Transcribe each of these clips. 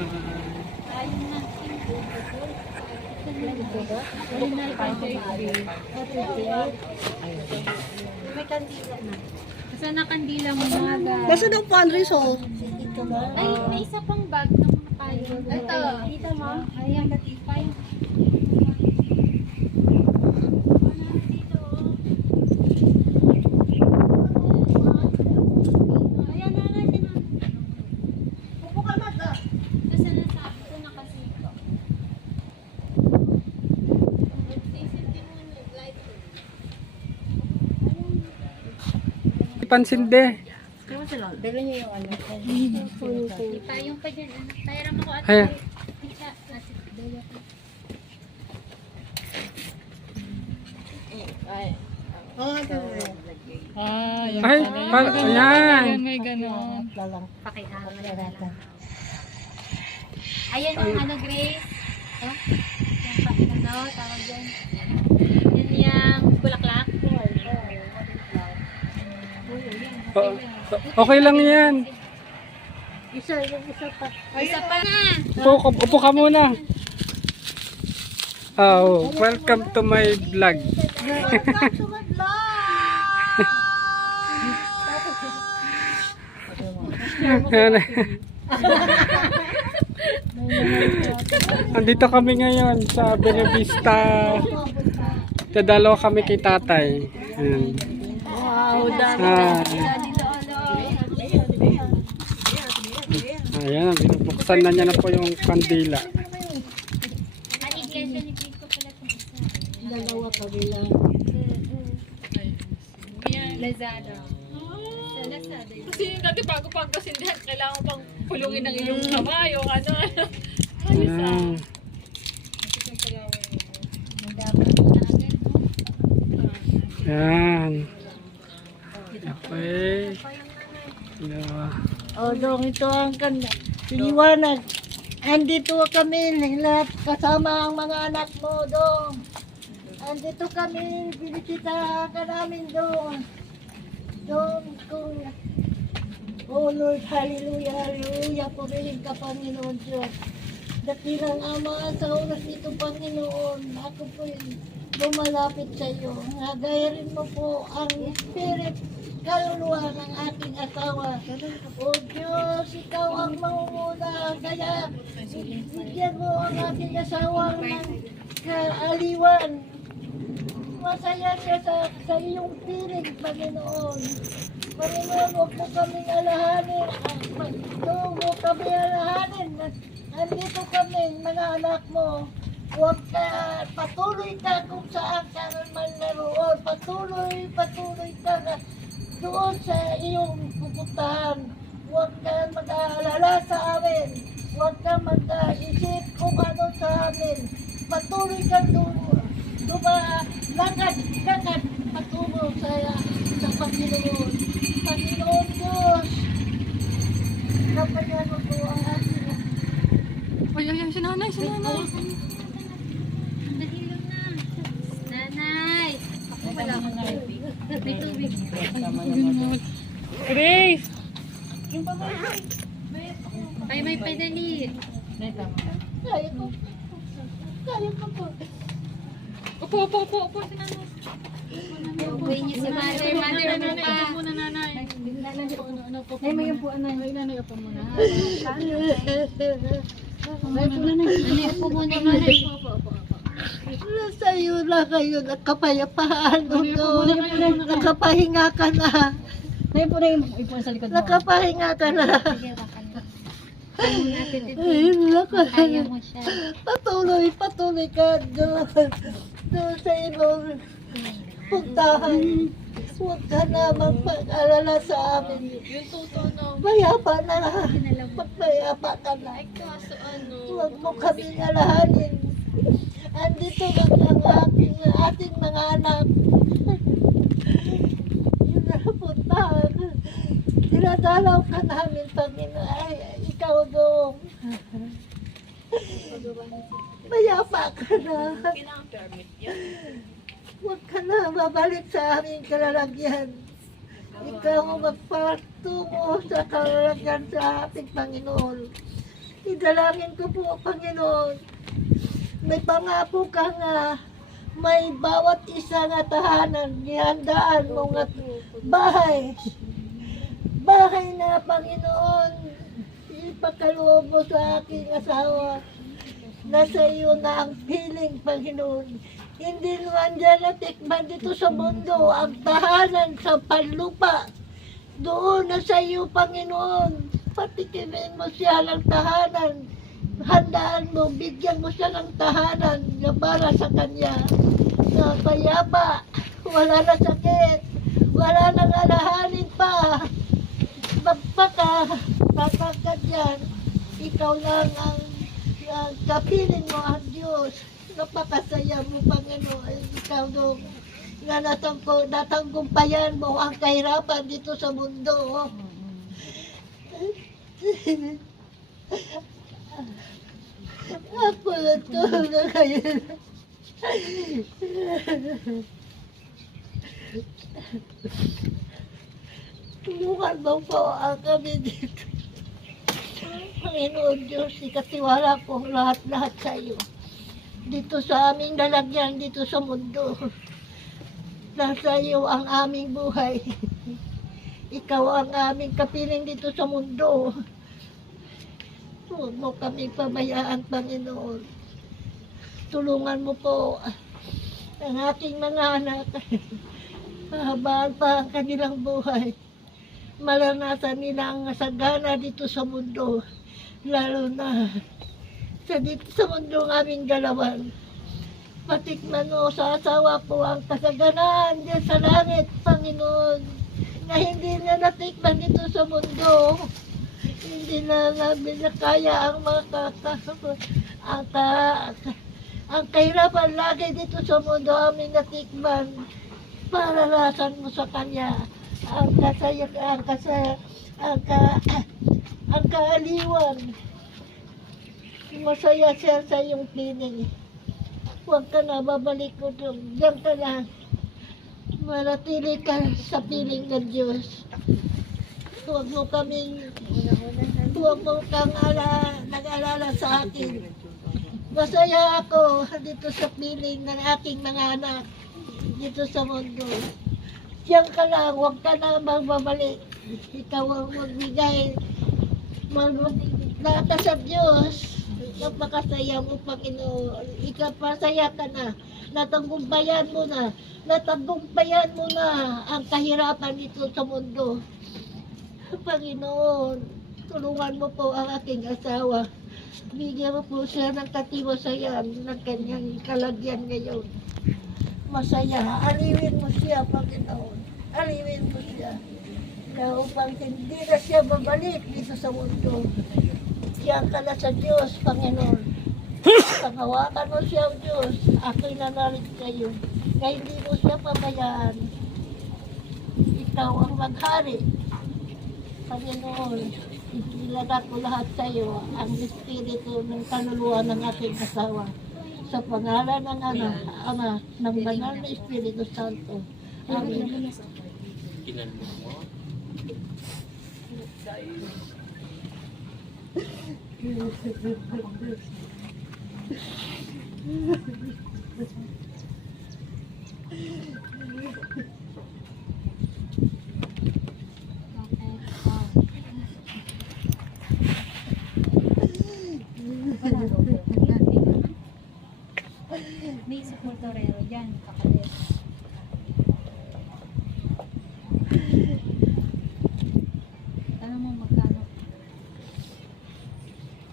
May kandila na. Basta na kandila mo mga. Basta daw Andres, oh. Ay, may isa pang bag ng mga payo. Ito. Kita mo? Ayan, payo. Pansinde. Dala niyo yung ano. Payong pa dyan. Pairam ako at Ayan. Ay, ayan. May ganon. Lalang. Pakihama na Lalang. lang. Ayan yung ano, Grace. Oh, yung ano, tawag dyan. Yan yung bulaklak. Okay lang yan. Yung isa pa. Isa pa na. Upo ka muna. Oh, welcome to my vlog. Welcome to my vlog! Andito kami ngayon sa Benavista. Dadalaw kami kay tatay. Ayan. Wow, dami. Ayan, binubuksan na niya na po yung kandila. Ang iglesia ni Pico pala itong isa. Dalawa pa bilang. Lazada. Sa Lazada yun. Kasi dati bago pagkasindihan, kailangan pang pulungin ng iyong kamay o ano. Ayan. Ayan. Okay. Yeah. O, dong, ito ang liwanag. Andito kami, lahat kasama ang mga anak mo, dong. Andito kami, binisita ka namin, dong. Dong, kung... Oh Lord, hallelujah, hallelujah, purihin ka, Panginoon Diyos. Dakilang Ama, sa oras ito, Panginoon, ako po lumalapit sa iyo. Nagayarin mo po ang spirit, kaluluwa ng aking asawa. O Diyos, ikaw ang mangunguna, kaya bigyan mo ang aking asawa ng kaaliwan. Masaya siya sa iyong piling, Panginoon. Panginoon, huwag mo kaming alahanin. Huwag kami alahanin. Andito kami, mga anak mo. Huwag ka, patuloy ka kung saan ka naman naroon. Patuloy ka doon sa iyong pupuntahan. Huwag ka mag-aalala sa amin. Huwag ka mag-isip kung ano sa amin. Patuloy ka doon. Lakad, patungo sa Panginoon. Panginoon Diyos, kapayan mo po ang ating. Ay, si nanay. Dali lang na. Nanay. Ako wala akong tubig. May tubig. Grace! Ay, may padali. Kaya ko po. Upo, si nanay. Uwi niyo si mother. Mother, ano pa? Upo muna, nanay. Ay, may upuan na. Nanay, upo muna. Nanay, upo muna, mother. Nasa iyo na kayo, nakapayapaan mo doon. Nakapahinga ka na. Ay, po na yung upuan sa likod mo. Nakapahinga ka na. Sige, baka na. Ayun natin dito. Kaya mo siya. Patuloy ka doon sa iyong puntahan. Huwag ka na magpag-alala sa amin. Yung totoo na. Mayapa na. Magmayapa ka na. Kaso ano? Huwag mo kaming alahanin. Andito lang ang ating mga anak. Yun na puntahan. Dinadalaw ka namin, Panginoon. Ay, ikaw doon. Mayapa ka na. Huwag ka na babalik sa aming kalalagyan. Ikaw ang magpatungo sa kalalagyan sa ating Panginoon. Idalangin ko po, Panginoon. May pangako ka nga, may bawat isa nga tahanan, nihandaan mo nga bahay. Bahay na, Panginoon, ipakaloob mo sa aking asawa. Nasa iyo na ang piling, Panginoon. Hindi naman dyan natikman dito sa mundo ang tahanan sa panlupa. Doon na sa iyo, Panginoon. Patikimin mo siya ng tahanan. Handaan mo, bigyan mo siya ng tahanan na para sa kanya. Na payapa, wala na sakit, wala nang alahanin pa. Magpaka, tatagad yan. Ikaw lang ang kapiling mo ang Diyos. Napakasaya mo, Panginoon. Ikaw dong na natanggumpayan mo ang kahirapan dito sa mundo. Ako na to na kayo. Tulungan mo po ang kami dito. Panginoon Diyos, ikatiwala ko lahat-lahat sa iyo. Dito sa aming lalagyan, dito sa mundo. Nasa iyo ang aming buhay. Ikaw ang aming kapiling dito sa mundo. Huwag mo kami pabayaan, Panginoon. Tulungan mo po ang aking mga anak. Mahabaan pa ang kanilang buhay. Maranasan nila ang sagana dito sa mundo. Lalo na dito sa mundo ng aming galawan. Patikman mo sa asawa ko ang kasaganaan diyan sa langit, Panginoon. Na hindi na natikman dito sa mundo. Hindi na namin nakaya ang mga ang kahirapan lagi dito sa mundo aming natikman. Maranasan mo sa kanya ang kaaliwan. Masaya siya sa iyong piling. Huwag ka na, babalik ko doon. Diyan ka na. Manatili ka sa piling ng Diyos. Huwag mo kang nag-alala sa akin. Masaya ako dito sa piling ng aking mga anak dito sa mundo. Diyan ka lang, huwag ka na magbabalik. Ikaw ang magbigay. Nata sa Diyos. Napakasaya mo, Panginoon. Masaya ka na. Natanggumpayan mo na. Natanggumpayan mo na ang kahirapan dito sa mundo. Panginoon, tulungan mo po ang aking asawa. Bigyan mo po siya ng katiwasayan ng kanyang kalagyan ngayon. Masaya. Aliwin mo siya, Panginoon. Aliwin mo siya. Na upang hindi na siya babalik dito sa mundo. Diyan ka na sa Diyos, Panginoon. Panghawakan mo siya, Diyos. Ako'y nanalig sa iyo. Na hindi mo siya pabayaan. Ikaw ang maghari. Panginoon, ilagay ko lahat sa iyo ang espiritu ng kaluluwa ng aking asawa. Sa pangalan ng Ama, ng Banal na Espiritu Santo. Amen. May supportorero dyan, kakalit. Tanong mo magkano?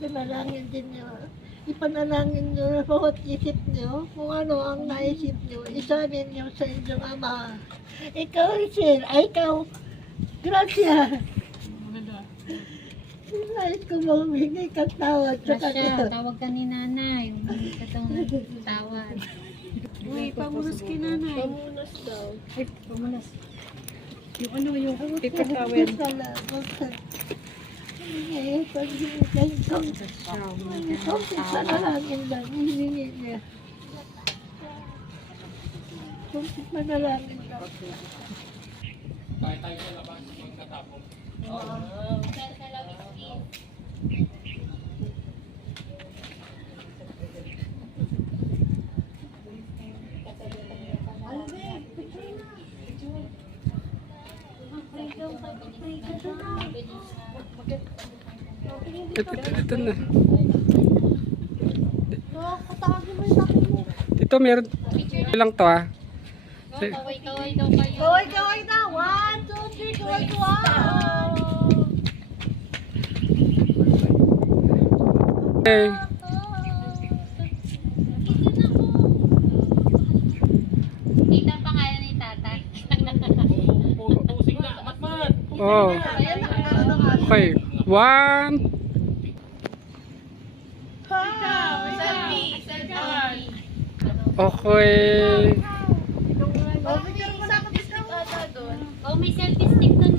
Ipanalangin din niyo. Ipanalangin niyo na bawat isip niyo kung ano ang naisip niyo. Isabi niyo sa inyong Ama. Ikaw, Sir. Ay, ikaw. Gracia. Nais ko mahumingi kang tawad sa Rasya, kanya. tawag ka ni nanay. Humingi ka daw ng tawad. Uy, pamunas kay nanay. Pamunas daw. Ay, pamunas. Yung ano, yung Paper towel. Eh, pag-ibigay ko. Konti sa nalangin lang. Hiningi niya. Konti manalangin lang. Ito na. Katawagin mo yung laki mo. Dito meron. Lang to ah. Kaway-kaway daw kayo. Kaway-kaway na. 1, 2, 3, kaway-kaway. Okay. Kita ang pangalan ni tatay. Oh. Okay. 1. Selfie! Selfie! Okay. Oh, may selfie stick doon,